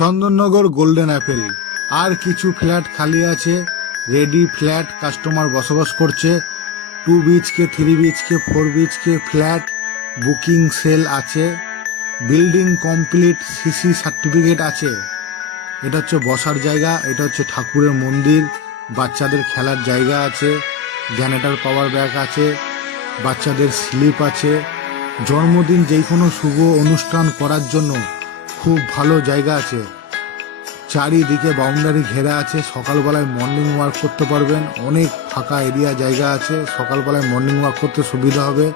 Chandannagar golden Apple. আর কিছু flat খালি আছে, রেডি ফ্ল্যাট, কাস্টমার বসবাস করছে। 2 BHK 3 BHK 4 BHK flat booking sale আছে। বিল্ডিং কমপ্লিট, সিসি সার্টিফিকেট আছে। এটা হচ্ছে বসার জায়গা, এটা হচ্ছে ঠাকুরের মন্দির, বাচ্চাদের খেলার জায়গা আছে, জেনারেটর পাওয়ার ব্যাগ আছে, বাচ্চাদের স্লিপ আছে। জন্মদিন যে কোনো শুভ অনুষ্ঠান করার জন্য খুব ভালো জায়গা আছে। চারিদিকে বাউন্ডারি ঘেরা আছে, সকালবেলায় মর্নিং ওয়াক করতে পারবেন। অনেক ফাঁকা এরিয়া জায়গা আছে, সকালবেলায় মর্নিং ওয়াক করতে সুবিধা হবে।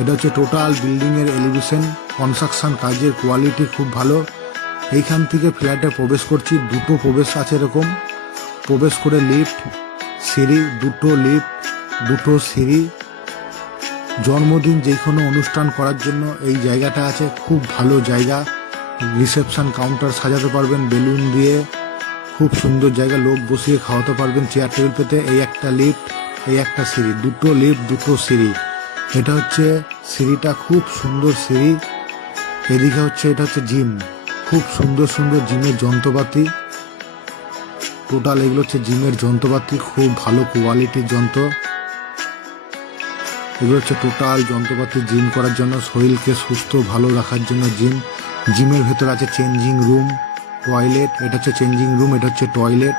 এটা হচ্ছে টোটাল বিল্ডিংয়ের এলিভেশন, কনস্ট্রাকশন কাজের কোয়ালিটি খুব ভালো। এইখান থেকে ফ্ল্যাটে প্রবেশ করছি, দুটো প্রবেশ আছে এরকম। প্রবেশ করে লিফট, সিঁড়ি, দুটো লিফট, দুটো সিঁড়ি। জন্মদিন যে কোনো অনুষ্ঠান করার জন্য এই জায়গাটা আছে, খুব ভালো জায়গা। রিসেপশন কাউন্টার সাজাতে পারবেন বেলুন দিয়ে, খুব সুন্দর জায়গা। লোক বসিয়ে খাওয়াতে পারবেন চেয়ার টেবিল পেতে। এই একটা লিফট, এই একটা সিঁড়ি, দুটো লিফট, দুটো সিঁড়ি। এটা হচ্ছে সিঁড়িটা, খুব সুন্দর সিঁড়ি। এদিকে হচ্ছে, এটা হচ্ছে জিম, খুব সুন্দর সুন্দর জিমের যন্ত্রপাতি। টোটাল এগুলো হচ্ছে জিমের যন্ত্রপাতি, খুব ভালো কোয়ালিটির যন্ত্র। এগুলো হচ্ছে টোটাল যন্ত্রপাতি জিম করার জন্য, শরীরকে সুস্থ ভালো রাখার জন্য জিম। জিমের ভেতর আছে চেঞ্জিং রুম, টয়লেট। এটা হচ্ছে চেঞ্জিং রুম, এটা হচ্ছে টয়লেট।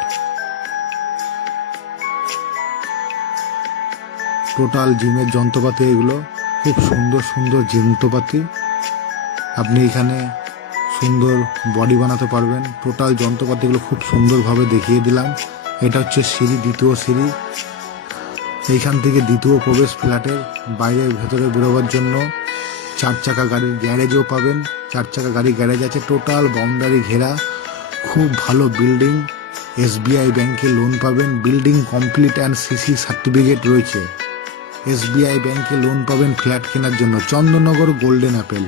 টোটাল জিমের যন্ত্রপাতি এগুলো, খুব সুন্দর সুন্দর যন্ত্রপাতি। আপনি এখানে সুন্দর বডি বানাতে পারবেন। টোটাল যন্ত্রপাতিগুলো খুব সুন্দরভাবে দেখিয়ে দিলাম। এটা হচ্ছে সিঁড়ি, দ্বিতীয় সিঁড়ি। এইখান থেকে দ্বিতীয় প্রবেশ ফ্ল্যাটের। বাইরের ভেতরে বেরোবার জন্য 4 চাকা গাড়ির গ্যারেজও পাবেন। 4 চাকা গাড়ি গ্যারেজ আছে, টোটাল বাউন্ডারি ঘেরা, খুব ভালো বিল্ডিং। SBI ব্যাংকে লোন পাবেন, building complete and CC certificate রয়েছে। SBI ব্যাংকে লোন পাবেন ফ্ল্যাট কেনার জন্য। Chandannagar golden Apple.